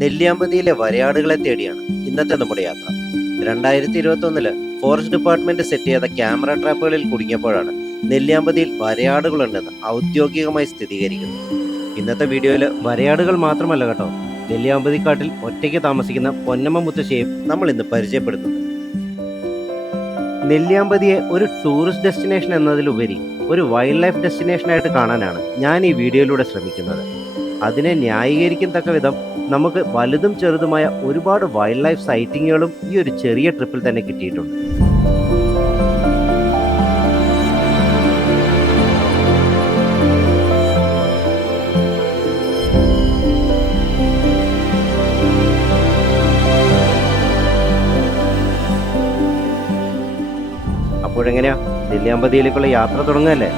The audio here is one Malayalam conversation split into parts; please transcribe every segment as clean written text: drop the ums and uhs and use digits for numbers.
നെല്ലിയാമ്പതിയിലെ വരയാടുകളെ തേടിയാണ് ഇന്നത്തെ നമ്മുടെ യാത്ര. 2021 ഫോറസ്റ്റ് ഡിപ്പാർട്ട്മെന്റ് സെറ്റ് ചെയ്ത ക്യാമറ ട്രാപ്പുകളിൽ കുടുങ്ങിയപ്പോഴാണ് നെല്ലിയാമ്പതിയിൽ വരയാടുകളുണ്ടെന്ന് ഔദ്യോഗികമായി സ്ഥിരീകരിക്കുന്നത്. ഇന്നത്തെ വീഡിയോയിൽ വരയാടുകൾ മാത്രമല്ല കേട്ടോ, നെല്ലിയാമ്പതിക്കാട്ടിൽ ഒറ്റയ്ക്ക് താമസിക്കുന്ന പൊന്നമ്മ മുത്തശ്ശിയെയും നമ്മൾ ഇന്ന് പരിചയപ്പെടുത്തുന്നു. നെല്ലിയാമ്പതിയെ ഒരു ടൂറിസ്റ്റ് ഡെസ്റ്റിനേഷൻ എന്നതിലുപരി ഒരു വൈൽഡ് ലൈഫ് ഡെസ്റ്റിനേഷനായിട്ട് കാണാനാണ് ഞാൻ ഈ വീഡിയോയിലൂടെ ശ്രമിക്കുന്നത്. അതിനെ ന്യായീകരിക്കത്തക്ക വിധം നമുക്ക് വലുതും ചെറുതുമായ ഒരുപാട് വൈൽഡ് ലൈഫ് സൈറ്റിങ്ങുകളും ഈ ഒരു ചെറിയ ട്രിപ്പിൽ തന്നെ കിട്ടിയിട്ടുണ്ട്. അപ്പോഴെങ്ങനെയാ നെല്ലിയാമ്പതിയിലേക്കുള്ള യാത്ര തുടങ്ങല്ലേ?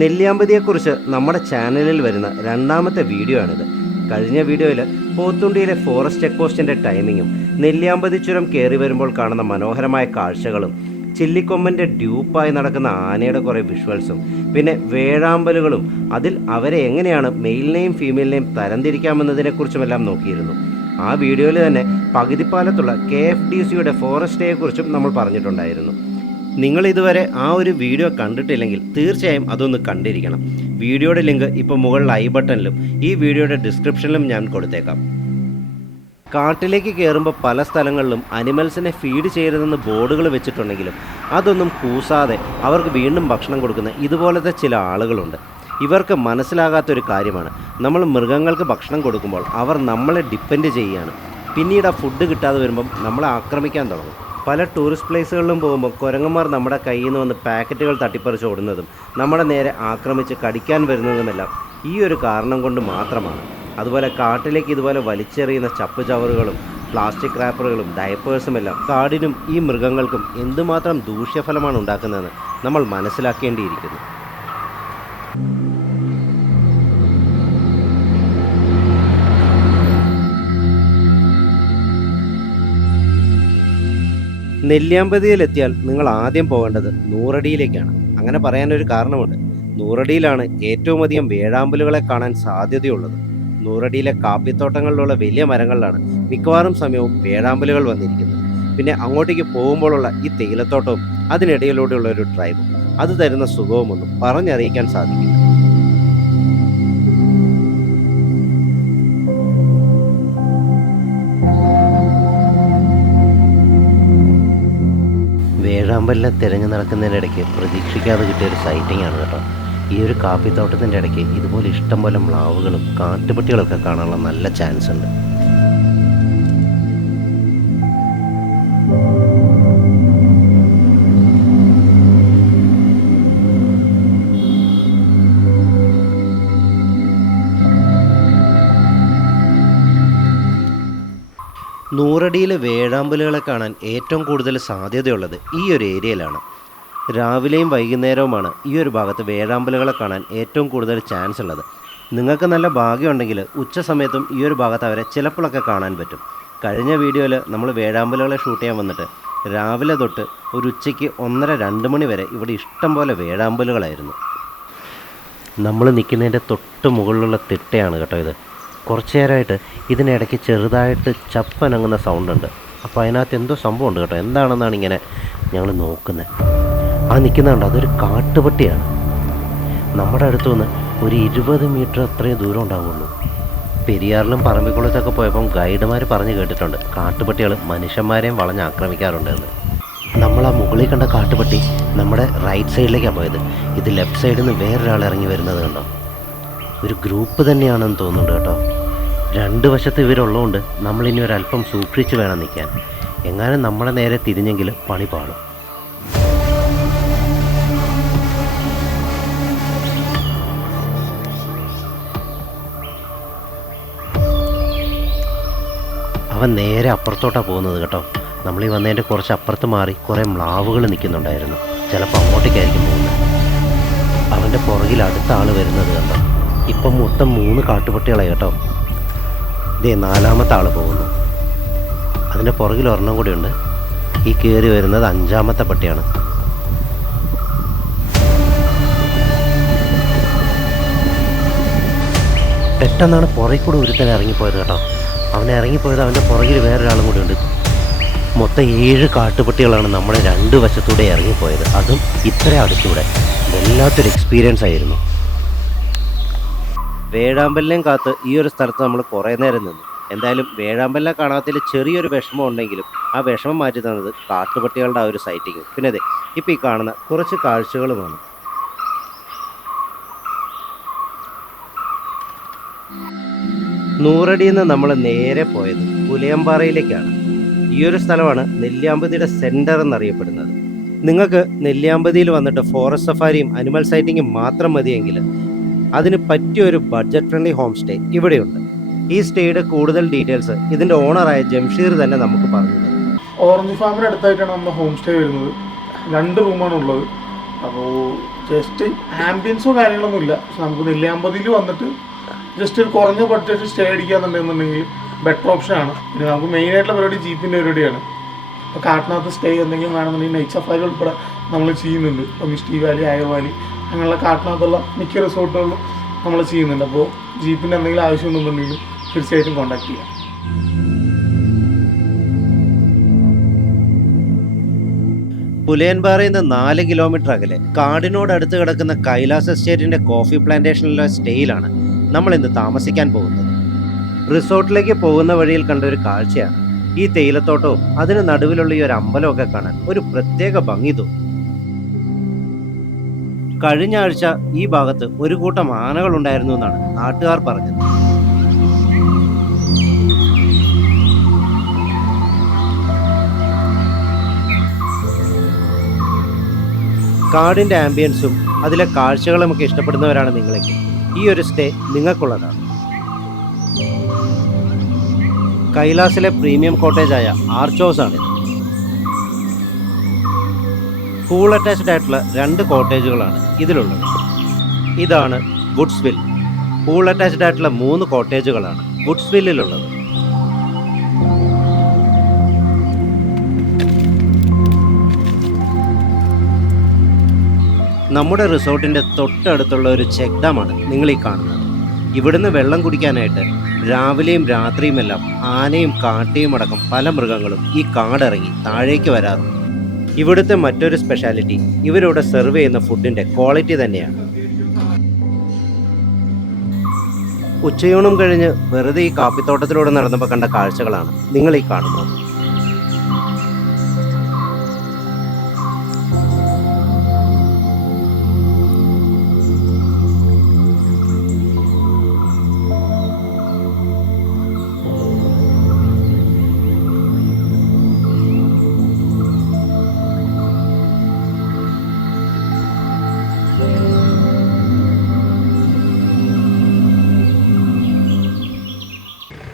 നെല്ലിയാമ്പതിയെക്കുറിച്ച് നമ്മുടെ ചാനലിൽ വരുന്ന രണ്ടാമത്തെ വീഡിയോ ആണിത്. കഴിഞ്ഞ വീഡിയോയിൽ പോത്തുണ്ടിയിലെ ഫോറസ്റ്റ് ചെക്ക് പോസ്റ്റിൻ്റെ ടൈമിങ്ങും നെല്ലിയാമ്പതി ചുരം കയറി വരുമ്പോൾ കാണുന്ന മനോഹരമായ കാഴ്ചകളും ചില്ലിക്കൊമ്പൻ്റെ ഡ്യൂപ്പായി നടക്കുന്ന ആനയുടെ കുറേ വിഷ്വൽസും പിന്നെ വേഴാമ്പലുകളും അതിൽ അവരെ എങ്ങനെയാണ് മെയിലിനെയും ഫീമെയിലിനെയും തരംതിരിക്കാമെന്നതിനെക്കുറിച്ചുമെല്ലാം നോക്കിയിരുന്നു. ആ വീഡിയോയിൽ തന്നെ പകുതിപ്പാലത്തുള്ള KFDCയുടെ ഫോറസ്റ്റ് ഡേയെക്കുറിച്ചും നമ്മൾ പറഞ്ഞിട്ടുണ്ടായിരുന്നു. നിങ്ങൾ ഇതുവരെ ആ ഒരു വീഡിയോ കണ്ടിട്ടില്ലെങ്കിൽ തീർച്ചയായും അതൊന്ന് കണ്ടിരിക്കണം. വീഡിയോയുടെ ലിങ്ക് ഇപ്പോൾ മുകളിൽ ഐ ബട്ടണിലും ഈ വീഡിയോയുടെ ഡിസ്ക്രിപ്ഷനിലും ഞാൻ കൊടുത്തേക്കാം. കാട്ടിലേക്ക് കയറുമ്പോൾ പല സ്ഥലങ്ങളിലും അനിമൽസിനെ ഫീഡ് ചെയ്യരുതെന്ന് ബോർഡുകൾ വെച്ചിട്ടുണ്ടെങ്കിലും അതൊന്നും കൂസാതെ അവർക്ക് വീണ്ടും ഭക്ഷണം കൊടുക്കുന്ന ഇതുപോലത്തെ ചില ആളുകളുണ്ട്. ഇവർക്ക് മനസ്സിലാകാത്തൊരു കാര്യമാണ്, നമ്മൾ മൃഗങ്ങൾക്ക് ഭക്ഷണം കൊടുക്കുമ്പോൾ അവർ നമ്മളെ ഡിപ്പെൻഡ് ചെയ്യുകയാണ്. പിന്നീട് ആ ഫുഡ് കിട്ടാതെ വരുമ്പം നമ്മളെ ആക്രമിക്കാൻ തുടങ്ങും. പല ടൂറിസ്റ്റ് പ്ലേസുകളിലും പോകുമ്പോൾ കുരങ്ങന്മാർ നമ്മുടെ കയ്യിൽ നിന്ന് വന്ന് പാക്കറ്റുകൾ തട്ടിപ്പറിച്ച് ഓടുന്നതും നമ്മുടെ നേരെ ആക്രമിച്ച് കടിക്കാൻ വരുന്നതുമെല്ലാം ഈ ഒരു കാരണം കൊണ്ട് മാത്രമാണ്. അതുപോലെ കാട്ടിലേക്ക് ഇതുപോലെ വലിച്ചെറിയുന്ന ചപ്പുചവറുകളും പ്ലാസ്റ്റിക് റാപ്പറുകളും ഡയപ്പേഴ്സുമെല്ലാം കാടിനും ഈ മൃഗങ്ങൾക്കും എന്തുമാത്രം ദൂഷ്യഫലമാണ് ഉണ്ടാക്കുന്നതെന്ന് നമ്മൾ മനസ്സിലാക്കേണ്ടിയിരിക്കുന്നു. നെല്ലിയാമ്പതിയിലെത്തിയാൽ നിങ്ങൾ ആദ്യം പോകേണ്ടത് നൂറടിയിലേക്കാണ്. അങ്ങനെ പറയാനൊരു കാരണമുണ്ട്. നൂറടിയിലാണ് ഏറ്റവും അധികം വേഴാമ്പലുകളെ കാണാൻ സാധ്യതയുള്ളത്. നൂറടിയിലെ കാപ്പിത്തോട്ടങ്ങളിലുള്ള വലിയ മരങ്ങളിലാണ് മിക്കവാറും സമയവും വേഴാമ്പലുകൾ വന്നിരിക്കുന്നത്. പിന്നെ അങ്ങോട്ടേക്ക് പോകുമ്പോഴുള്ള ഈ തേയിലത്തോട്ടവും അതിനിടയിലൂടെയുള്ള ഒരു ഡ്രൈവും അത് തരുന്ന സുഖവുമൊന്നും പറഞ്ഞറിയിക്കാൻ സാധിക്കില്ല. വേഴാമ്പലിനെ തിരഞ്ഞു നടക്കുന്നതിനിടയ്ക്ക് പ്രതീക്ഷിക്കാതെ കിട്ടിയൊരു സൈറ്റിംഗ് ആണ് കേട്ടോ. ഈ ഒരു കാപ്പിത്തോട്ടത്തിൻ്റെ ഇടയ്ക്ക് ഇതുപോലെ ഇഷ്ടംപോലെ മ്ലാവുകളും കാട്ടുപട്ടികളൊക്കെ കാണാനുള്ള നല്ല ചാൻസ് ഉണ്ട്. നൂറടിയിലെ വേഴാമ്പലുകളെ കാണാൻ ഏറ്റവും കൂടുതൽ സാധ്യതയുള്ളത് ഈ ഒരു ഏരിയയിലാണ്. രാവിലെയും വൈകുന്നേരവുമാണ് ഈ ഒരു ഭാഗത്ത് വേഴാമ്പലുകളെ കാണാൻ ഏറ്റവും കൂടുതൽ ചാൻസ് ഉള്ളത്. നിങ്ങൾക്ക് നല്ല ഭാഗ്യമുണ്ടെങ്കിൽ ഉച്ച സമയത്തും ഈ ഒരു ഭാഗത്ത് അവരെ ചിലപ്പോഴൊക്കെ കാണാൻ പറ്റും. കഴിഞ്ഞ വീഡിയോയിൽ നമ്മൾ വേഴാമ്പലുകളെ ഷൂട്ട് ചെയ്യാൻ വന്നിട്ട് രാവിലെ തൊട്ട് ഒരു ഉച്ചയ്ക്ക് 1:30-2 മണി വരെ ഇവിടെ ഇഷ്ടം പോലെ വേഴാമ്പലുകളായിരുന്നു. നമ്മൾ നിൽക്കുന്നതിൻ്റെ തൊട്ട് മുകളിലുള്ള തിട്ടയാണ് കേട്ടോ ഇത്. കുറച്ച് നേരമായിട്ട് ഇതിനിടയ്ക്ക് ചെറുതായിട്ട് ചപ്പനങ്ങുന്ന സൗണ്ടുണ്ട്. അപ്പോൾ അതിനകത്ത് എന്തോ സംഭവമുണ്ട് കേട്ടോ. എന്താണെന്നാണ് ഇങ്ങനെ ഞങ്ങൾ നോക്കുന്നത്. ആ നിൽക്കുന്നുണ്ട്, അതൊരു കാട്ടുപട്ടിയാണ്. നമ്മുടെ അടുത്തു നിന്ന് ഒരു 20 മീറ്റർ അത്രയേ ദൂരം ഉണ്ടാവുള്ളൂ. പെരിയാറിലും പറമ്പിക്കുളത്തൊക്കെ പോയപ്പം ഗൈഡുമാർ പറഞ്ഞു കേട്ടിട്ടുണ്ട് കാട്ടുപട്ടികൾ മനുഷ്യന്മാരെയും വളഞ്ഞ് ആക്രമിക്കാറുണ്ടെന്ന്. നമ്മൾ ആ മുകളിൽ കണ്ട കാട്ടുപട്ടി നമ്മുടെ റൈറ്റ് സൈഡിലേക്കാണ് പോയത്. ഇത് ലെഫ്റ്റ് സൈഡിൽ നിന്ന് വേറൊരാൾ ഇറങ്ങി വരുന്നത് കണ്ടോ. ഒരു ഗ്രൂപ്പ് തന്നെയാണെന്ന് തോന്നുന്നുണ്ട് കേട്ടോ. 2 വശത്ത് ഇവരുള്ളതുകൊണ്ട് നമ്മളിനി ഒരല്പം സൂക്ഷിച്ച് വേണം നിൽക്കാൻ. എങ്ങാനും നമ്മളെ നേരെ തിരിഞ്ഞെങ്കിൽ പണി പാടും. അവൻ നേരെ അപ്പുറത്തോട്ടാണ് പോകുന്നത് കേട്ടോ. നമ്മളീ വന്നതിൻ്റെ കുറച്ച് അപ്പുറത്ത് മാറി കുറേ മ്ലാവുകൾ നിൽക്കുന്നുണ്ടായിരുന്നു. ചിലപ്പോൾ അങ്ങോട്ടേക്കായിരിക്കും പോകുന്നത്. അവൻ്റെ പുറകിൽ അടുത്ത ആൾ വരുന്നത് കണ്ടോ. ഇപ്പം മൊത്തം 3 കാട്ടുപട്ടികളായി കേട്ടോ. ഇതേ 4ാമത്തെ ആൾ പോകുന്നു. അതിൻ്റെ പുറകിൽ ഒരെണ്ണം കൂടിയുണ്ട്. ഈ കയറി വരുന്നത് 5ാമത്തെ പട്ടിയാണ്. പെട്ടെന്നാണ് പുറകിൽ കൂടെ ഒരുത്തൻ ഇറങ്ങിപ്പോയത് കേട്ടോ. അവൻ ഇറങ്ങിപ്പോയത് അവൻ്റെ പുറകിൽ വേറൊരാളും കൂടി ഉണ്ട്. മൊത്തം 7 കാട്ടുപട്ടികളാണ് നമ്മുടെ 2 വശത്തൂടെ ഇറങ്ങിപ്പോയത്, അതും ഇത്ര അടുത്തൂടെ. വല്ലാത്തൊരു എക്സ്പീരിയൻസ് ആയിരുന്നു. വേഴാമ്പലിനെയും കാത്ത് ഈ ഒരു സ്ഥലത്ത് നമ്മൾ കുറേ നേരം നിന്നു. എന്തായാലും വേഴാമ്പലിനെ കാണാത്തതിൽ ചെറിയൊരു വിഷമം ഉണ്ടെങ്കിലും ആ വിഷമം മാറ്റി തന്നത് കാട്ടുപട്ടികളുടെ ആ ഒരു സൈറ്റിങ്ങും പിന്നെ അതെ ഇപ്പോൾ ഈ കാണുന്ന കുറച്ച് കാഴ്ചകളുമാണ്. നൂറടിയിൽ നിന്ന് നമ്മൾ നേരെ പോയത് പുലയമ്പാറയിലേക്കാണ്. ഈ ഒരു സ്ഥലമാണ് നെല്ലിയാമ്പതിയുടെ സെൻറ്റർ എന്നറിയപ്പെടുന്നത്. നിങ്ങൾക്ക് നെല്ലിയാമ്പതിയിൽ വന്നിട്ട് ഫോറസ്റ്റ് സഫാരിയും അനിമൽ സൈറ്റിങ്ങും മാത്രം മതിയെങ്കിൽ അതിന് പറ്റിയൊരു ബഡ്ജറ്റ് ഫ്രണ്ട്ലി ഹോം സ്റ്റേ ഇവിടെയുണ്ട്. ഈ സ്റ്റേയുടെ കൂടുതൽ ഡീറ്റെയിൽസ് ഇതിൻ്റെ ഓണറായ ജംഷീർ തന്നെ നമുക്ക് പറഞ്ഞു തരും. ഓറഞ്ച് ഫാമിന് അടുത്തായിട്ടാണ് നമ്മുടെ ഹോം സ്റ്റേ വരുന്നത്. 2 റൂമാണ് ഉള്ളത്. അപ്പോൾ ജസ്റ്റ് ആംബിയൻസോ കാര്യങ്ങളൊന്നും ഇല്ല. പക്ഷെ നമുക്ക് നെല്ലിയാമ്പതിയിൽ വന്നിട്ട് ജസ്റ്റ് ഒരു കുറഞ്ഞ ബഡ്ജറ്റ് സ്റ്റേ അടിക്കാന്നുണ്ടെന്നുണ്ടെങ്കിൽ ബെറ്റർ ഓപ്ഷനാണ്. പിന്നെ നമുക്ക് മെയിനായിട്ടുള്ള പരിപാടി ജീപ്പിൻ്റെ പരിപാടിയാണ്. ഇപ്പോൾ കാട്ടിനകത്ത് സ്റ്റേ എന്തെങ്കിലും വേണമെന്നുണ്ടെങ്കിൽ നൈറ്റ് സഫാരി ഉൾപ്പെടെ നമ്മൾ ചെയ്യുന്നുണ്ട്. ഇപ്പോൾ മിസ്റ്റി വാലി, അയർ വാലി അങ്ങനെയുള്ള കാട്ടിനകത്തുള്ള മിക്ക റിസോർട്ടുകളിലും നമ്മൾ ചെയ്യുന്നുണ്ട്. അപ്പോൾ ജീപ്പിൻ്റെ എന്തെങ്കിലും ആവശ്യമുണ്ടെന്നുണ്ടെങ്കിൽ തീർച്ചയായിട്ടും കോൺടാക്ട് ചെയ്യാം. പുലയൻപാറയിൽ നിന്ന് 4 കിലോമീറ്റർ അകലെ കാടിനോടടുത്ത് കിടക്കുന്ന കൈലാസ് എസ്റ്റേറ്റിന്റെ കോഫി പ്ലാന്റേഷനിലെ സ്റ്റേയിലാണ് നമ്മൾ ഇന്ന് താമസിക്കാൻ പോകുന്നത്. റിസോർട്ടിലേക്ക് പോകുന്ന വഴിയിൽ കണ്ട ഒരു കാഴ്ചയാണ് ഈ തേയിലത്തോട്ടവും അതിന് നടുവിലുള്ള ഈ ഒരു അമ്പലമൊക്കെ കാണാൻ ഒരു പ്രത്യേക ഭംഗി തോന്നി. കഴിഞ്ഞ ആഴ്ച ഈ ഭാഗത്ത് ഒരു കൂട്ടം ആനകൾ ഉണ്ടായിരുന്നു എന്നാണ് നാട്ടുകാർ പറഞ്ഞത്. കാടിൻ്റെ ആംബിയൻസും അതിലെ കാഴ്ചകളുമൊക്കെ ഇഷ്ടപ്പെടുന്നവരാണ് നിങ്ങളെങ്കിൽ ഈ ഒരു സ്റ്റേ നിങ്ങൾക്കുള്ളതാണ്. കൈലാസിലെ പ്രീമിയം കോട്ടേജായ ആർച്ച് ഹൗസ് ആണിത്. പൂൾ അറ്റാച്ച്ഡ് ആയിട്ടുള്ള 2 കോട്ടേജുകളാണ് ഇതിലുള്ളത്. ഇതാണ് വുഡ്സ്വിൽ. പൂൾ അറ്റാച്ച്ഡ് ആയിട്ടുള്ള 3 കോട്ടേജുകളാണ് വുഡ്സ്വില്ലിലുള്ളത്. നമ്മുടെ റിസോർട്ടിൻ്റെ തൊട്ടടുത്തുള്ള ഒരു ചെക്ക് ഡാമാണ് നിങ്ങൾ ഈ കാണുന്നത്. ഇവിടുന്ന് വെള്ളം കുടിക്കാനായിട്ട് രാവിലെയും രാത്രിയുമെല്ലാം ആനയും കാട്ടിയും അടക്കം പല മൃഗങ്ങളും ഈ കാടിറങ്ങി താഴേക്ക് വരാറുണ്ട്. ഇവിടുത്തെ മറ്റൊരു സ്പെഷ്യാലിറ്റി ഇവരിവിടെ സെർവ് ചെയ്യുന്ന ഫുഡിൻ്റെ ക്വാളിറ്റി തന്നെയാണ്. ഉച്ചയൂണും കഴിഞ്ഞ് വെറുതെ ഈ കാപ്പിത്തോട്ടത്തിലൂടെ നടന്നപ്പോൾ കണ്ട കാഴ്ചകളാണ് നിങ്ങൾ ഈ കാണുന്നത്.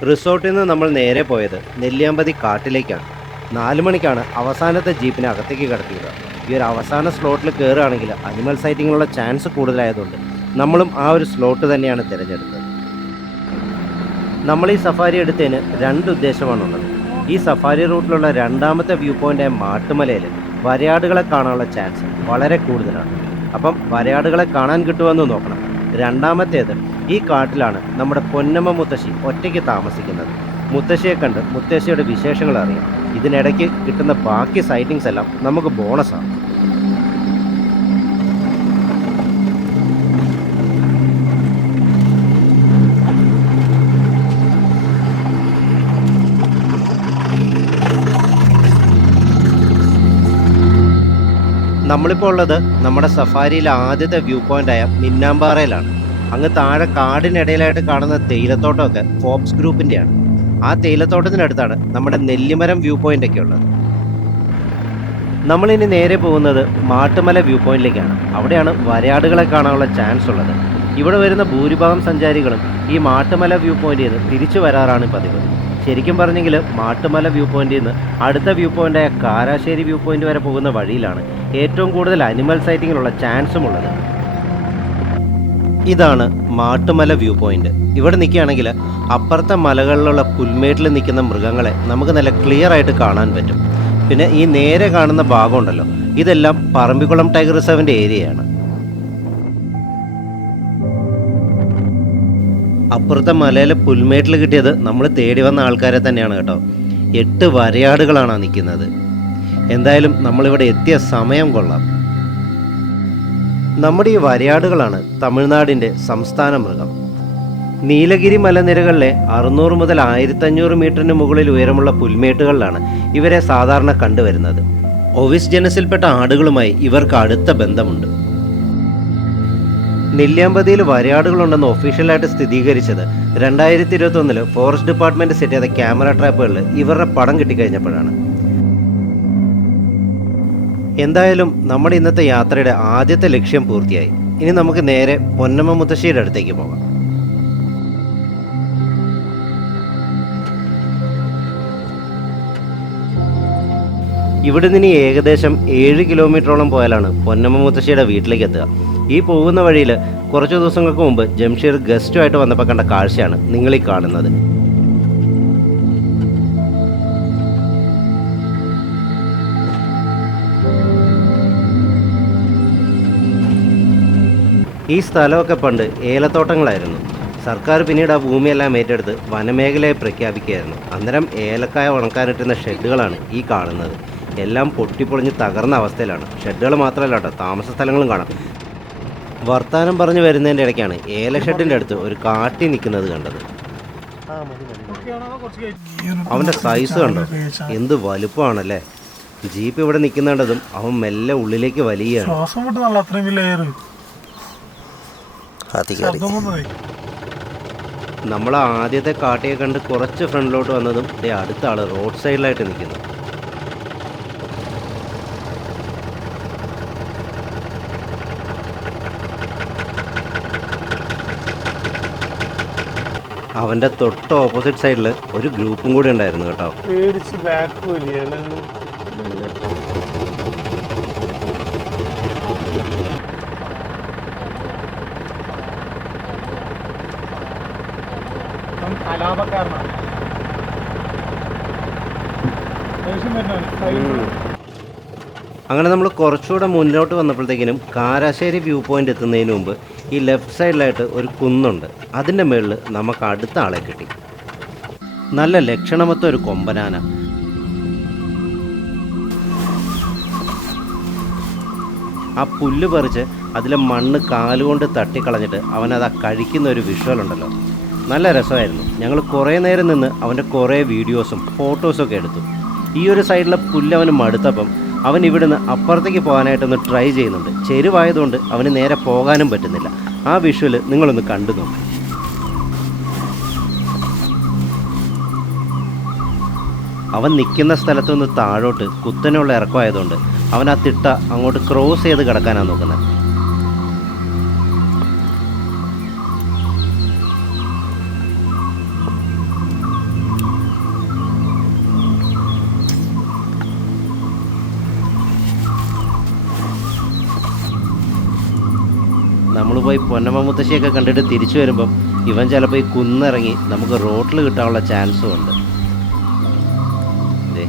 റിസോർട്ടിൽ നിന്ന് നമ്മൾ നേരെ പോയത് നെല്ലിയാമ്പതി കാട്ടിലേക്കാണ്. 4 മണിക്കാണ് അവസാനത്തെ ജീപ്പിനെ അകത്തേക്ക് കടത്തിയത്. ഈ ഒരു അവസാന സ്ലോട്ടിൽ കയറുകയാണെങ്കിൽ അനിമൽ സൈറ്റിങ്ങിനുള്ള ചാൻസ് കൂടുതലായതുകൊണ്ട് നമ്മളും ആ ഒരു സ്ലോട്ട് തന്നെയാണ് തിരഞ്ഞെടുത്തത്. നമ്മൾ ഈ സഫാരി എടുത്തതിന് 2 ഉദ്ദേശമാണുള്ളത്. ഈ സഫാരി റൂട്ടിലുള്ള 2ാമത്തെ വ്യൂ പോയിൻ്റായ മാട്ടുമലയിൽ വരയാടുകളെ കാണാനുള്ള ചാൻസ് വളരെ കൂടുതലാണ്. അപ്പം വരയാടുകളെ കാണാൻ കിട്ടുമെന്ന് നോക്കണം. 2ാമത്തേത് ഈ കാട്ടിലാണ് നമ്മുടെ പൊന്നമ്മ മുത്തശ്ശി ഒറ്റയ്ക്ക് താമസിക്കുന്നത്. മുത്തശ്ശിയെ കണ്ട് മുത്തശ്ശിയുടെ വിശേഷങ്ങൾ അറിയാം. ഇതിനിടയ്ക്ക് കിട്ടുന്ന ബാക്കി സൈറ്റിങ്സ് എല്ലാം നമുക്ക് ബോണസാണ്. നമ്മളിപ്പോൾ ഉള്ളത് നമ്മുടെ സഫാരിയിലെ ആദ്യത്തെ വ്യൂ പോയിൻ്റായ മിന്നാമ്പാറയിലാണ്. അങ്ങ് താഴെ കാടിനിടയിലായിട്ട് കാണുന്ന തേയിലത്തോട്ടമൊക്കെ ഫോബ്സ് ഗ്രൂപ്പിൻ്റെയാണ്. ആ തേയിലത്തോട്ടത്തിനടുത്താണ് നമ്മുടെ നെല്ലിമരം വ്യൂ പോയിൻ്റൊക്കെ ഉള്ളത്. നമ്മളിനി നേരെ പോകുന്നത് മാട്ടുമല വ്യൂ പോയിന്റിലേക്കാണ്. അവിടെയാണ് വരയാടുകളെ കാണാനുള്ള ചാൻസ് ഉള്ളത്. ഇവിടെ വരുന്ന ഭൂരിഭാഗം സഞ്ചാരികളും ഈ മാട്ടുമല വ്യൂ പോയിന്റിൽ നിന്ന് തിരിച്ചു വരാറാണ് പതിവ്. ശരിക്കും പറഞ്ഞെങ്കിൽ മാട്ടുമല വ്യൂ പോയിന്റിൽ നിന്ന് അടുത്ത വ്യൂ പോയിൻ്റായ കാരാശ്ശേരി വ്യൂ പോയിന്റ് വരെ പോകുന്ന വഴിയിലാണ് ഏറ്റവും കൂടുതൽ അനിമൽ സൈറ്റിങ്ങിനുള്ള ചാൻസും ഉള്ളത്. ഇതാണ് മാട്ടുമല വ്യൂ പോയിന്റ്. ഇവിടെ നിൽക്കുകയാണെങ്കിൽ അപ്പുറത്തെ മലകളിലുള്ള പുൽമേട്ടിൽ നിൽക്കുന്ന മൃഗങ്ങളെ നമുക്ക് നല്ല ക്ലിയർ ആയിട്ട് കാണാൻ പറ്റും. പിന്നെ ഈ നേരെ കാണുന്ന ഭാഗമുണ്ടല്ലോ, ഇതെല്ലാം പറമ്പിക്കുളം ടൈഗർ റിസർവിൻ്റെ ഏരിയയാണ്. അപ്പുറത്തെ മലയിലെ പുൽമേട്ടിൽ കിട്ടിയത് നമ്മൾ തേടി വന്ന ആൾക്കാരെ തന്നെയാണ് കേട്ടോ. 8 വരയാടുകളാണ് നിൽക്കുന്നത്. എന്തായാലും നമ്മളിവിടെ എത്തിയ സമയം കൊള്ളാം. നമ്മുടെ ഈ വരയാടുകളാണ് തമിഴ്നാടിൻ്റെ സംസ്ഥാന മൃഗം. നീലഗിരി മലനിരകളിലെ 600 മുതൽ 1500 മീറ്ററിന് മുകളിൽ ഉയരമുള്ള പുൽമേട്ടുകളിലാണ് ഇവരെ സാധാരണ കണ്ടുവരുന്നത്. ഒവിസ് ജനസിൽപ്പെട്ട ആടുകളുമായി ഇവർക്ക് അടുത്ത ബന്ധമുണ്ട്. നെല്ലിയാമ്പതിയിൽ വരയാടുകളുണ്ടെന്ന് ഒഫീഷ്യലായിട്ട് സ്ഥിരീകരിച്ചത് 2021 ഫോറസ്റ്റ് ഡിപ്പാർട്ട്മെൻറ്റ് സെറ്റ് ചെയ്ത ക്യാമറ ട്രാപ്പുകളിൽ ഇവരുടെ പടം കിട്ടിക്കഴിഞ്ഞപ്പോഴാണ്. എന്തായാലും നമ്മുടെ ഇന്നത്തെ യാത്രയുടെ ആദ്യത്തെ ലക്ഷ്യം പൂർത്തിയായി. ഇനി നമുക്ക് നേരെ പൊന്നമ്മ മുത്തശ്ശിയുടെ അടുത്തേക്ക് പോകാം. ഇവിടെ നിന്ന് ഏകദേശം 7 കിലോമീറ്ററോളം പോയാലാണ് പൊന്നമ്മ മുത്തശ്ശിയുടെ വീട്ടിലേക്ക് എത്തുക. ഈ പോകുന്ന വഴിയിൽ കുറച്ച് ദിവസങ്ങൾക്ക് മുമ്പ് ജംഷീർ ഗസ്റ്റുമായിട്ട് വന്നപ്പോൾ കണ്ട കാഴ്ചയാണ് നിങ്ങളീ കാണുന്നത്. ഈ സ്ഥലമൊക്കെ പണ്ട് ഏലത്തോട്ടങ്ങളായിരുന്നു. സർക്കാർ പിന്നീട് ആ ഭൂമിയെല്ലാം ഏറ്റെടുത്ത് വനമേഖലയെ പ്രഖ്യാപിക്കുകയായിരുന്നു. അന്നേരം ഏലക്കായ ഉണക്കാനിട്ടുന്ന ഷെഡുകളാണ് ഈ കാണുന്നത്. എല്ലാം പൊട്ടിപ്പൊളിഞ്ഞ് തകർന്ന അവസ്ഥയിലാണ്. ഷെഡുകൾ മാത്രമല്ല കേട്ടോ, താമസ സ്ഥലങ്ങളും കാണാം. വർത്താനം പറഞ്ഞു വരുന്നതിൻ്റെ ഇടയ്ക്കാണ് ഏല ഷെഡിൻ്റെ അടുത്ത് ഒരു കാട്ടി നിൽക്കുന്നത് കണ്ടത്. അവൻ്റെ സൈസ് കണ്ടോ, എന്ത് വലുപ്പമാണല്ലേ. ജീപ്പ് ഇവിടെ നിൽക്കുന്നുണ്ടതും അവൻ മെല്ലെ ഉള്ളിലേക്ക് വലിയാണ്. നമ്മൾ ആദ്യത്തെ കാട്ടിയെ കണ്ട് കുറച്ച് ഫ്രണ്ടിലോട്ട് വന്നതും അടുത്ത ആൾ റോഡ് സൈഡിലായിട്ട് നിൽക്കുന്നു. അവൻ്റെ തൊട്ട് ഓപ്പോസിറ്റ് സൈഡിൽ ഒരു ഗ്രൂപ്പും കൂടി ഉണ്ടായിരുന്നു കേട്ടോ. അങ്ങനെ നമ്മൾ കുറച്ചുകൂടെ മുന്നോട്ട് വന്നപ്പോഴത്തേക്കിനും കാരാശ്ശേരി വ്യൂ പോയിന്റ് എത്തുന്നതിന് മുമ്പ് ഈ ലെഫ്റ്റ് സൈഡിലായിട്ട് ഒരു കുന്നുണ്ട്. അതിൻ്റെ മുകളിൽ നമുക്ക് അടുത്ത ആളെ കിട്ടി. നല്ല ലക്ഷണമൊത്ത ഒരു കൊമ്പനാന. ആ പുല്ല് പറിച്ച് അതിലെ മണ്ണ് കാലുകൊണ്ട് തട്ടിക്കളഞ്ഞിട്ട് അവനത് കഴിക്കുന്ന ഒരു വിഷ്വൽ ഉണ്ടല്ലോ, നല്ല രസമായിരുന്നു. ഞങ്ങൾ കുറേ നേരം നിന്ന് അവൻ്റെ കുറേ വീഡിയോസും ഫോട്ടോസൊക്കെ എടുത്തു. ഈ ഒരു സൈഡിലെ പുല്ല് അവന് മടുത്തപ്പം അവൻ ഇവിടുന്ന് അപ്പുറത്തേക്ക് പോകാനായിട്ടൊന്ന് ട്രൈ ചെയ്യുന്നുണ്ട്. ചെരുവായതുകൊണ്ട് അവന് നേരെ പോകാനും പറ്റുന്നില്ല. ആ വിഷ്വൽ നിങ്ങളൊന്ന് കണ്ടു നോക്കും. അവൻ നിൽക്കുന്ന സ്ഥലത്തുനിന്ന് താഴോട്ട് കുത്തനെയുള്ള ഇറക്കമായതുകൊണ്ട് അവൻ ആ തിട്ട അങ്ങോട്ട് ക്രോസ് ചെയ്ത് കിടക്കാനാണ് നോക്കുന്നത്. നമ്മൾ പോയി പൊന്നമ്മ മുത്തശ്ശിയൊക്കെ കണ്ടിട്ട് തിരിച്ചു വരുമ്പം ഇവൻ ചിലപ്പോൾ ഈ കുന്നിറങ്ങി നമുക്ക് റോട്ടിൽ കിട്ടാനുള്ള ചാൻസും ഉണ്ട്. അതെ,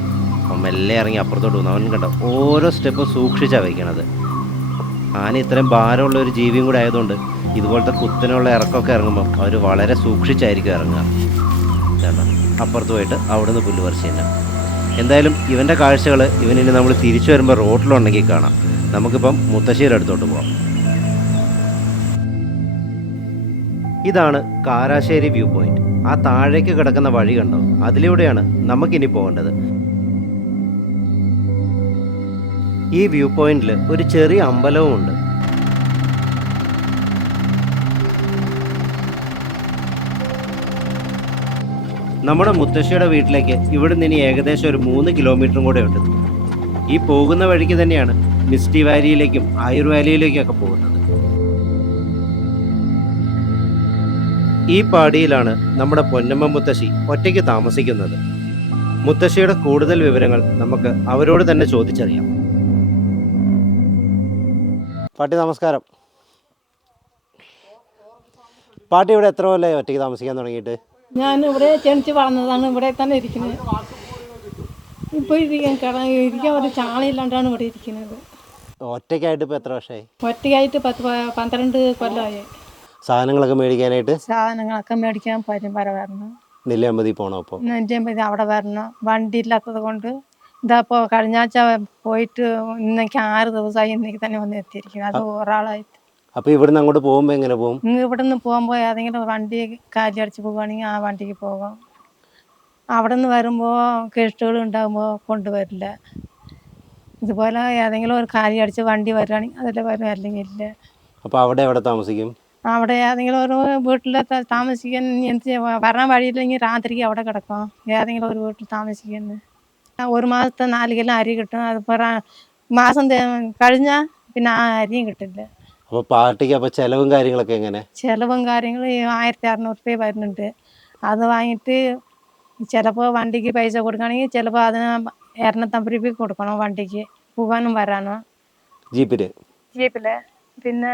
അവൻ മെല്ലെ ഇറങ്ങി അപ്പുറത്തോട്ട് പോകുന്നു. അവൻ കണ്ടോ ഓരോ സ്റ്റെപ്പും സൂക്ഷിച്ചാണ് വയ്ക്കണത്. ആന ഇത്രയും ഭാരമുള്ള ഒരു ജീവിയും കൂടെ ആയതുകൊണ്ട് ഇതുപോലത്തെ കുത്തനുള്ള ഇറക്കമൊക്കെ ഇറങ്ങുമ്പം അവർ വളരെ സൂക്ഷിച്ചായിരിക്കും ഇറങ്ങുക. കേട്ടോ, അപ്പുറത്ത് പോയിട്ട് അവിടെ നിന്ന് പുല്ല് പറിച്ച് തന്നെ. എന്തായാലും ഇവൻ്റെ കാഴ്ചകൾ ഇവനിനി നമ്മൾ തിരിച്ചു വരുമ്പോൾ റോട്ടിലുണ്ടെങ്കിൽ കാണാം. നമുക്കിപ്പം മുത്തശ്ശിയുടെ അടുത്തോട്ട് പോകാം. ഇതാണ് കാരാശ്ശേരി വ്യൂ പോയിന്റ്. ആ താഴേക്ക് കിടക്കുന്ന വഴി കണ്ടോ, അതിലൂടെയാണ് നമുക്കിനി പോകേണ്ടത്. ഈ വ്യൂ പോയിന്റിൽ ഒരു ചെറിയ അമ്പലവും ഉണ്ട്. നമ്മുടെ മുത്തശ്ശിയുടെ വീട്ടിലേക്ക് ഇവിടുന്ന് ഇനി ഏകദേശം ഒരു 3 കിലോമീറ്ററും കൂടെ ഉണ്ട്. ഈ പോകുന്ന വഴിക്ക് തന്നെയാണ് മിസ്റ്റി വാലിയിലേക്കും ആയുർ വാലിയിലേക്കൊക്കെ പോകുന്നത്. ഈ പാടിയിലാണ് നമ്മുടെ പൊന്നമ്മ മുത്തശ്ശി ഒറ്റയ്ക്ക് താമസിക്കുന്നത്. മുത്തശ്ശിയുടെ കൂടുതൽ വിവരങ്ങൾ നമുക്ക് അവരോട് തന്നെ ചോദിച്ചറിയാം. പാട്ടി നമസ്കാരം. പാട്ടി ഇവിടെ എത്ര കൊല്ലമായി ഒറ്റയ്ക്ക് താമസിക്കാൻ തുടങ്ങിയിട്ട്? ഞാൻ ഇവിടെ ജനിച്ച് വളർന്നതാണ്, ഇവിടെ തന്നെ ഇരിക്കുന്നത്. ഇപ്പോൾ ഇരിക്കാൻ ഒരു ചാളയില്ലാണ്ടാണ് ഇവിടെ ഇരിക്കുന്നത്. ഒറ്റയ്ക്കായിട്ട് ഇപ്പോൾ എത്ര വർഷമായി? ഒറ്റയ്ക്കായിട്ട് 12 കൊല്ലമായി. സാധനങ്ങളൊക്കെ മേടിക്കാനായിട്ട് സാധനങ്ങളൊക്കെ മേടിക്കാൻ പരമ്പര വരണം. നെല്ലിയാമ്പതി പോകണം. അപ്പോൾ നെല്ലിയാമ്പതി അവിടെ വരണം. വണ്ടി ഇല്ലാത്തത് കൊണ്ട് ഇതാപ്പോൾ കഴിഞ്ഞ ആഴ്ച പോയിട്ട് ഇന്നേക്ക് 6 ദിവസമായി. ഇന്നേക്ക് തന്നെ വന്ന് എത്തിയിരിക്കുന്നത്. അത് ഒരാളായിട്ട്. അപ്പോൾ ഇവിടുന്ന് അങ്ങോട്ട് പോകുമ്പോൾ എങ്ങനെ പോകും? ഇവിടെ നിന്ന് പോകുമ്പോൾ ഏതെങ്കിലും വണ്ടി കാലി അടിച്ച് പോവുകയാണെങ്കിൽ ആ വണ്ടിക്ക് പോകാം. അവിടെ നിന്ന് വരുമ്പോൾ ഗസ്റ്റുകൾ ഉണ്ടാകുമ്പോൾ കൊണ്ടുവരില്ല. ഇതുപോലെ ഏതെങ്കിലും ഒരു കാലി അടിച്ച് വണ്ടി വരികയാണെങ്കിൽ അതിൽ വരും, അല്ലെങ്കിൽ ഇല്ല. അപ്പോൾ അവിടെ എവിടെ താമസിക്കും? അവിടെ ഏതെങ്കിലും ഒരു വീട്ടിൽ താമസിക്കാൻ എന്ത് വരാൻ വഴിയില്ലെങ്കിൽ രാത്രിക്ക് അവിടെ കിടക്കാം. ഏതെങ്കിലും ഒരു വീട്ടിൽ താമസിക്കുന്നു. 1 മാസത്തെ 4 കിലോ അരി കിട്ടും. അത് മാസം കഴിഞ്ഞാൽ പിന്നെ ആ അരിയും കിട്ടില്ല. അപ്പോൾ പാർട്ടിക്ക് അപ്പോൾ ചിലവും കാര്യങ്ങളൊക്കെ എങ്ങനെ? ചിലവും കാര്യങ്ങളും 1600 രൂപ വരുന്നുണ്ട്. അത് വാങ്ങിയിട്ട് ചിലപ്പോൾ വണ്ടിക്ക് പൈസ കൊടുക്കുകയാണെങ്കിൽ ചിലപ്പോൾ അതിന് 250 കൊടുക്കണം വണ്ടിക്ക് പോകാനും വരാനും. ജീപ്പിൽ പിന്നെ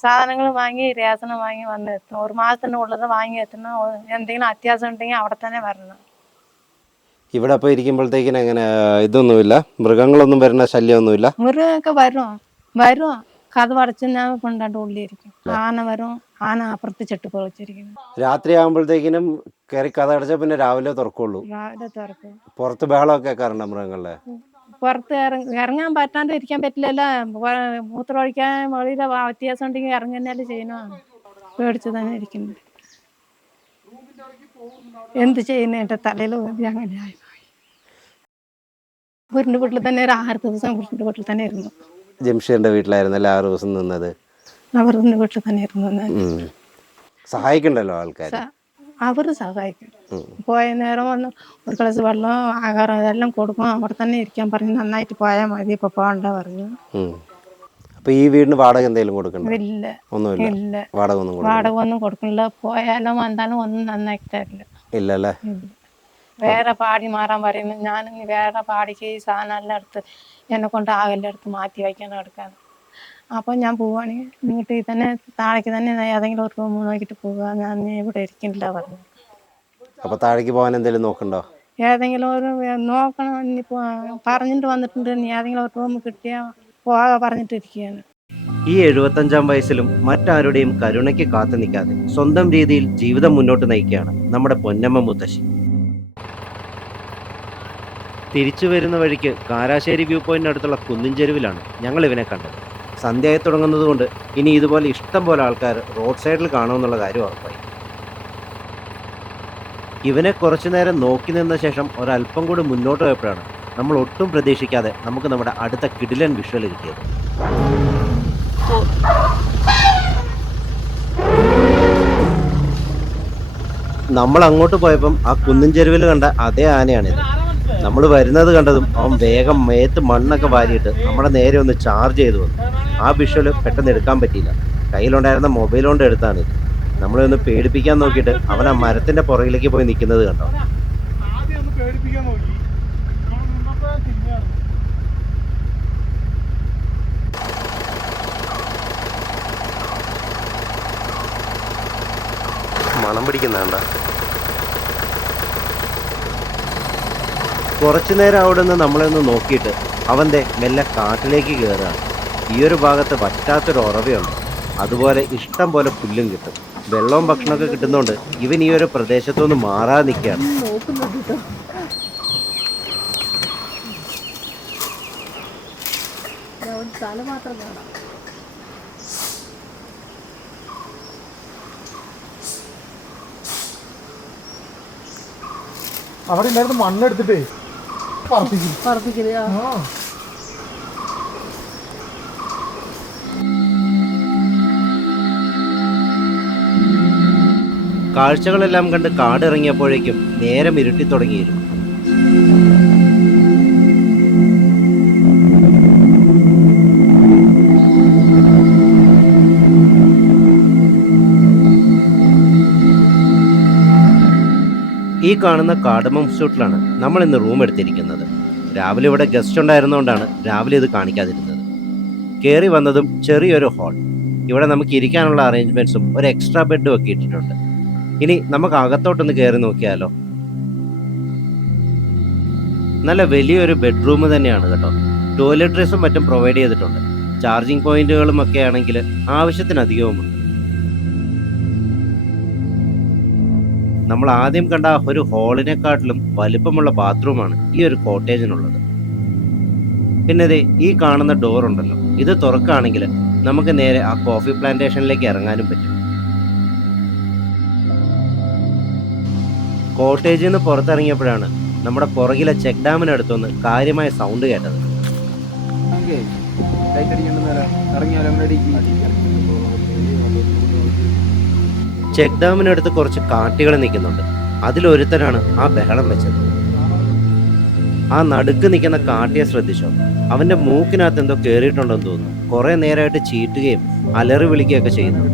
സാധനങ്ങൾ വാങ്ങി റേഷൻ വാങ്ങി വന്ന് എത്തണം. 1 മാസത്തിനുള്ളത് വാങ്ങി എത്തണം. എന്തെങ്കിലും അത്യാവശ്യം ഉണ്ടെങ്കിൽ അവിടെ തന്നെ വരണം. ഇവിടെ അപ്പോൾ ഇരിക്കുമ്പോഴത്തേക്കിന് എങ്ങനെ ഇതൊന്നുമില്ല, മൃഗങ്ങളൊന്നും വരുന്ന ശല്യമൊന്നുമില്ല? മൃഗമൊക്കെ വരും. കഥ അടച്ച് ഞാൻ കൊണ്ടാണ്ട് ഉള്ളിയിരിക്കും. ആന വരും. ആന അപ്പുറത്ത് ചെട്ട് പൊളിച്ചിരിക്കുന്നു. രാത്രി ആകുമ്പോഴത്തേക്കിനും കയറി കഥ അടച്ചാൽ പിന്നെ രാവിലെ തുറക്കുള്ളൂ. രാവിലെ തുറക്കും. പുറത്ത് ബഹളമൊക്കെ കേൾക്കാറുണ്ട് മൃഗങ്ങളെ? പുറത്ത് ഇറങ്ങാൻ പറ്റാണ്ട് ഇരിക്കാൻ പറ്റില്ലല്ലോ. മൂത്രം ഒഴിക്കാൻ വെളിയിൽ വ്യത്യാസം ഉണ്ടെങ്കിൽ ഇറങ്ങുന്നല്ലേ ചെയ്യണമാണ്. പേടിച്ച് തന്നെ ഇരിക്കുന്നത്. എന്ത് ചെയ്യുന്ന എൻ്റെ തലയിൽ അങ്ങനെയായി. വീടിൻ്റെ വീട്ടിൽ തന്നെ ഒരു 6 ദിവസം വീടിൻ്റെ വീട്ടിൽ തന്നെ ഇരുന്നു. ജംഷീറിന്റെ വീട്ടിലായിരുന്നല്ലേ 6 ദിവസം നിന്നത്? അവരുടെ വീട്ടിൽ തന്നെ ഇരുന്നു. സഹായിക്കണ്ടല്ലോ ആൾക്കാർ. അവർ സഹായിക്കും. പോയ നേരം വന്ന് ഒരു ഗ്ലാസ് വെള്ളം ആഹാരം ഇതെല്ലാം കൊടുക്കും. അവിടെ തന്നെ ഇരിക്കാൻ പറഞ്ഞു. നന്നായിട്ട് പോയാൽ മതി, ഇപ്പോൾ പോകണ്ട പറഞ്ഞു. അപ്പോൾ ഈ വീടിന് വാടക എന്തെങ്കിലും കൊടുക്കണ്ട? ഇല്ല, ഒന്നുമില്ല. വാടക ഒന്നും കൊടുക്കണില്ല. പോയാലും വന്നാലും ഒന്നും നന്നാക്കി തരില്ല. ഇല്ലല്ലേ? വേറെ പാടി മാറാൻ പറയുന്നു. ഞാൻ വേറെ പാടിക്ക് ഈ സാധനം എല്ലാം എടുത്ത് എന്നെ കൊണ്ട് ആകെല്ലാം എടുത്ത് മാറ്റി വയ്ക്കാൻ എടുക്കാൻ. അപ്പോൾ ഞാൻ പോവുകയാണെങ്കിൽ ഇങ്ങോട്ട് തന്നെ താഴേക്ക് തന്നെ ഏതെങ്കിലും ഒരു റൂം നോക്കിയിട്ട് പോവുക. ഞാൻ ഇവിടെ ഇരിക്കുന്നില്ല പറഞ്ഞു. അപ്പോൾ താഴേക്ക് പോകാൻ എന്തെങ്കിലും നോക്കണ്ടോ? ഏതെങ്കിലും ഒരു നോക്കണം. ഇനിയിപ്പോൾ പറഞ്ഞിട്ട് വന്നിട്ടുണ്ട്. ഇനി ഏതെങ്കിലും ഒരു റൂം കിട്ടിയാൽ പോകാൻ പറഞ്ഞിട്ടിരിക്കുകയാണ്. ഈ 75-ാം വയസ്സിലും മറ്റാരുടെയും കരുണയ്ക്ക് കാത്തു നിൽക്കാതെ സ്വന്തം രീതിയിൽ ജീവിതം മുന്നോട്ട് നയിക്കുകയാണ് നമ്മുടെ പൊന്നമ്മ മുത്തശ്ശി. തിരിച്ചു വരുന്ന വഴിക്ക് കാരാശ്ശേരി വ്യൂ പോയിന്റിനടുത്തുള്ള കുന്നിൻ ചെരുവിലാണ് ഞങ്ങൾ ഇവനെ കണ്ടത്. സന്ധ്യയായി തുടങ്ങുന്നത് കൊണ്ട് ഇനി ഇതുപോലെ ഇഷ്ടം പോലെ ആൾക്കാർ റോഡ് സൈഡിൽ കാണുമെന്നുള്ള കാര്യം ഉറപ്പായി. ഇവനെ കുറച്ചു നേരം നോക്കി നിന്ന ശേഷം ഒരല്പം കൂടി മുന്നോട്ട് പോയപ്പോഴാണ് നമ്മൾ ഒട്ടും പ്രതീക്ഷിക്കാതെ നമുക്ക് നമ്മുടെ അടുത്ത കിടിലൻ വിഷ്വൽ കിട്ടിയത്. നമ്മൾ അങ്ങോട്ട് പോയപ്പം ആ കുന്നിൻ ചെരുവിൽ കണ്ട അതേ ആനയാണിത്. നമ്മൾ വരുന്നത് കണ്ടതും അവൻ വേഗം മേത്ത് മണ്ണൊക്കെ വാരിയിട്ട് നമ്മുടെ നേരെ ഒന്ന് ചാർജ് ചെയ്തു വന്നു. ആ വിഷ്വൽ പെട്ടെന്ന് എടുക്കാൻ പറ്റിയില്ല. കയ്യിലുണ്ടായിരുന്ന മൊബൈൽ കൊണ്ട് എടുത്താണിത്. നമ്മളെ ഒന്ന് പേടിപ്പിക്കാൻ നോക്കിയിട്ട് അവൻ ആ മരത്തിന്റെ പുറകിലേക്ക് പോയി നിൽക്കുന്നത് കണ്ടോ? മണം പിടിക്കുന്നുണ്ട. കുറച്ചു നേരം അവിടെ നിന്ന് നമ്മളെ ഒന്ന് നോക്കിയിട്ട് അവൻ്റെ മെല്ലെ കാട്ടിലേക്ക് കയറുകയാണ്. ഈ ഒരു ഭാഗത്ത് പറ്റാത്തൊരു ഉറവയുണ്ട്. അതുപോലെ ഇഷ്ടം പോലെ പുല്ലും കിട്ടും. വെള്ളവും ഭക്ഷണമൊക്കെ കിട്ടുന്നതുകൊണ്ട് ഇവൻ ഈ ഒരു പ്രദേശത്തൊന്ന് മാറാതെ നിൽക്കുകയാണ്. അവിടെ ഉണ്ടായിരുന്ന മണ്ണെടുത്തിട്ടേ പറപ്പിക്കില്ല. കാഴ്ചകളെല്ലാം കണ്ട് കാടിറങ്ങിയപ്പോഴേക്കും നേരം ഇരുട്ടി തുടങ്ങിയിരുന്നു. ഈ കാണുന്ന കാർഡമം റിസോർട്ടിലാണ് നമ്മൾ ഇന്ന് റൂം എടുത്തിരിക്കുന്നത്. രാവിലെ ഇവിടെ ഗസ്റ്റ് ഉണ്ടായിരുന്നുകൊണ്ടാണ് രാവിലെ ഇത് കാണിക്കാതിരുന്നത്. കയറി വന്നതും ചെറിയൊരു ഹാൾ. ഇവിടെ നമുക്ക് ഇരിക്കാനുള്ള അറേഞ്ച്മെൻറ്റ്സും ഒരു എക്സ്ട്രാ ബെഡും ഒക്കെ ഇട്ടിട്ടുണ്ട്. ഇനി നമുക്ക് അകത്തോട്ടൊന്ന് കയറി നോക്കിയാലോ. നല്ല വലിയൊരു ബെഡ്റൂം തന്നെയാണ് കേട്ടോ. ടോയ്ലറ്ററീസും മറ്റും പ്രൊവൈഡ് ചെയ്തിട്ടുണ്ട്. ചാർജിങ് പോയിന്റുകളും ഒക്കെ ആണെങ്കിൽ ആവശ്യത്തിനധികവുമുണ്ട്. നമ്മൾ ആദ്യം കണ്ട ഒരു ഹാളിനെക്കാട്ടിലും വലിപ്പമുള്ള ബാത്റൂമാണ് ഈ ഒരു കോട്ടേജിനുള്ളത്. പിന്നെ ദേ ഈ കാണുന്ന ഡോർ ഉണ്ടല്ലോ, ഇത് തുറക്കുകയാണെങ്കിൽ നമുക്ക് നേരെ ആ കോഫി പ്ലാന്റേഷനിലേക്ക് ഇറങ്ങാനും പറ്റും. കോട്ടേജിൽ നിന്ന് പുറത്തിറങ്ങിയപ്പോഴാണ് നമ്മുടെ പുറകിലെ ചെക്ക് ഡാമിനടുത്തൊന്ന് കാര്യമായ സൗണ്ട് കേട്ടത്. ചെക്ക് ഡാമിനടുത്ത് കുറച്ച് കാട്ടികൾ നിൽക്കുന്നുണ്ട്. അതിലൊരുത്തനാണ് ആ ബഹളം വെച്ചത്. ആ നടുക്ക് നിൽക്കുന്ന കാട്ടിയെ ശ്രദ്ധിച്ചോ? അവന്റെ മൂക്കിനകത്ത് എന്തോ കയറിയിട്ടുണ്ടെന്ന് തോന്നുന്നു. കുറെ നേരമായിട്ട് ചീറ്റുകയും അലറി വിളിക്കുകയൊക്കെ ചെയ്യുന്നു.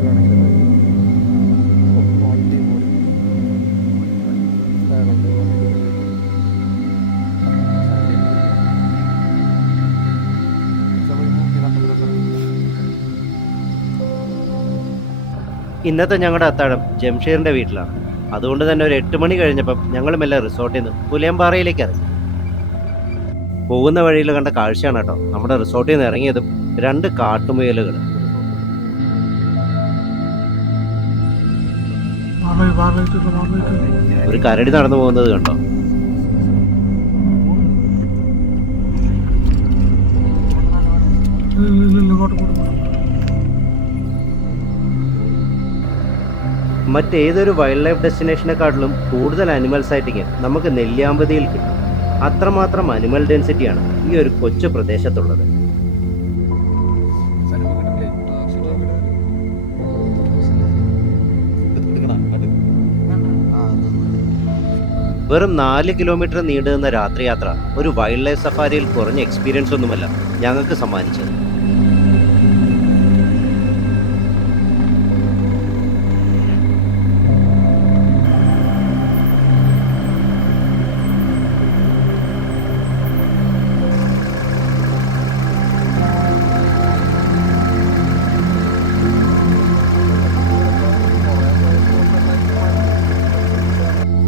ഇന്നത്തെ ഞങ്ങളുടെ അത്താഴം ജംഷീറിന്റെ വീട്ടിലാണ്. അതുകൊണ്ട് തന്നെ ഒരു 8 മണി കഴിഞ്ഞപ്പം ഞങ്ങൾ മെല്ലെ റിസോർട്ടിൽ നിന്ന് പുലിയമ്പാറയിലേക്ക് ഇറങ്ങി. പോകുന്ന വഴിയിൽ കണ്ട കാഴ്ചയാണ് കേട്ടോ. നമ്മുടെ റിസോർട്ടിൽ നിന്ന് ഇറങ്ങിയതും 2 കാട്ടുമുയലുകൾ. ഒരു കരടി നടന്നു പോകുന്നത് കണ്ടോ? മറ്റേതൊരു വൈൽഡ് ലൈഫ് ഡെസ്റ്റിനേഷനെക്കാട്ടിലും കൂടുതൽ അനിമൽ സൈറ്റിങ് നമുക്ക് നെല്ലിയാമ്പതിയിൽ കിട്ടും. അത്രമാത്രം അനിമൽ ഡെൻസിറ്റിയാണ് ഈ ഒരു കൊച്ചു പ്രദേശത്തുള്ളത്. വെറും 4 കിലോമീറ്റർ നീണ്ടുനിന്ന രാത്രിയാത്ര ഒരു വൈൽഡ് ലൈഫ് സഫാരിയിൽ കുറഞ്ഞ എക്സ്പീരിയൻസ് ഒന്നുമല്ല ഞങ്ങൾക്ക് സമ്മാനിച്ചത്.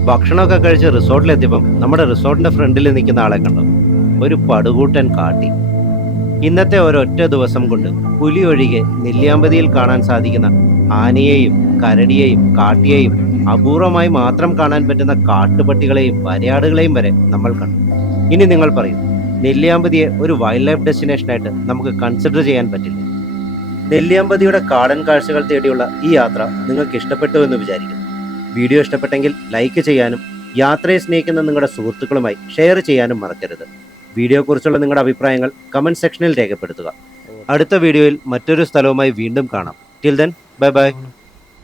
ഭക്ഷണമൊക്കെ കഴിച്ച് റിസോർട്ടിലെത്തിയപ്പം നമ്മുടെ റിസോർട്ടിന്റെ ഫ്രണ്ടിൽ നിൽക്കുന്ന ആളെ കണ്ടു. ഒരു പടുകൂട്ടൻ കാട്ടി. ഇന്നത്തെ ഒരൊറ്റ ദിവസം കൊണ്ട് പുലി ഒഴികെ നെല്ലിയാമ്പതിയിൽ കാണാൻ സാധിക്കുന്ന ആനയെയും കരടിയെയും കാട്ടിയെയും അപൂർവമായി മാത്രം കാണാൻ പറ്റുന്ന കാട്ടുപട്ടികളെയും വരയാടുകളെയും വരെ നമ്മൾ കണ്ടു. ഇനി നിങ്ങൾ പറയും, നെല്ലിയാമ്പതിയെ ഒരു വൈൽഡ് ലൈഫ് ഡെസ്റ്റിനേഷനായിട്ട് നമുക്ക് കൺസിഡർ ചെയ്യാൻ പറ്റില്ല? നെല്ലിയാമ്പതിയുടെ കാടൻ കാഴ്ചകൾ തേടിയുള്ള ഈ യാത്ര നിങ്ങൾക്ക് ഇഷ്ടപ്പെട്ടു എന്ന് വിചാരിക്കുന്നു. വീഡിയോ ഇഷ്ടപ്പെട്ടെങ്കിൽ ലൈക്ക് ചെയ്യാനും യാത്രയെ സ്നേഹിക്കുന്ന നിങ്ങളുടെ സുഹൃത്തുക്കളുമായി ഷെയർ ചെയ്യാനും മറക്കരുത്. വീഡിയോയെക്കുറിച്ചുള്ള നിങ്ങളുടെ അഭിപ്രായങ്ങൾ കമൻറ്റ് സെക്ഷനിൽ രേഖപ്പെടുത്തുക. അടുത്ത വീഡിയോയിൽ മറ്റൊരു സ്ഥലവുമായി വീണ്ടും കാണാം. Till then, bye bye.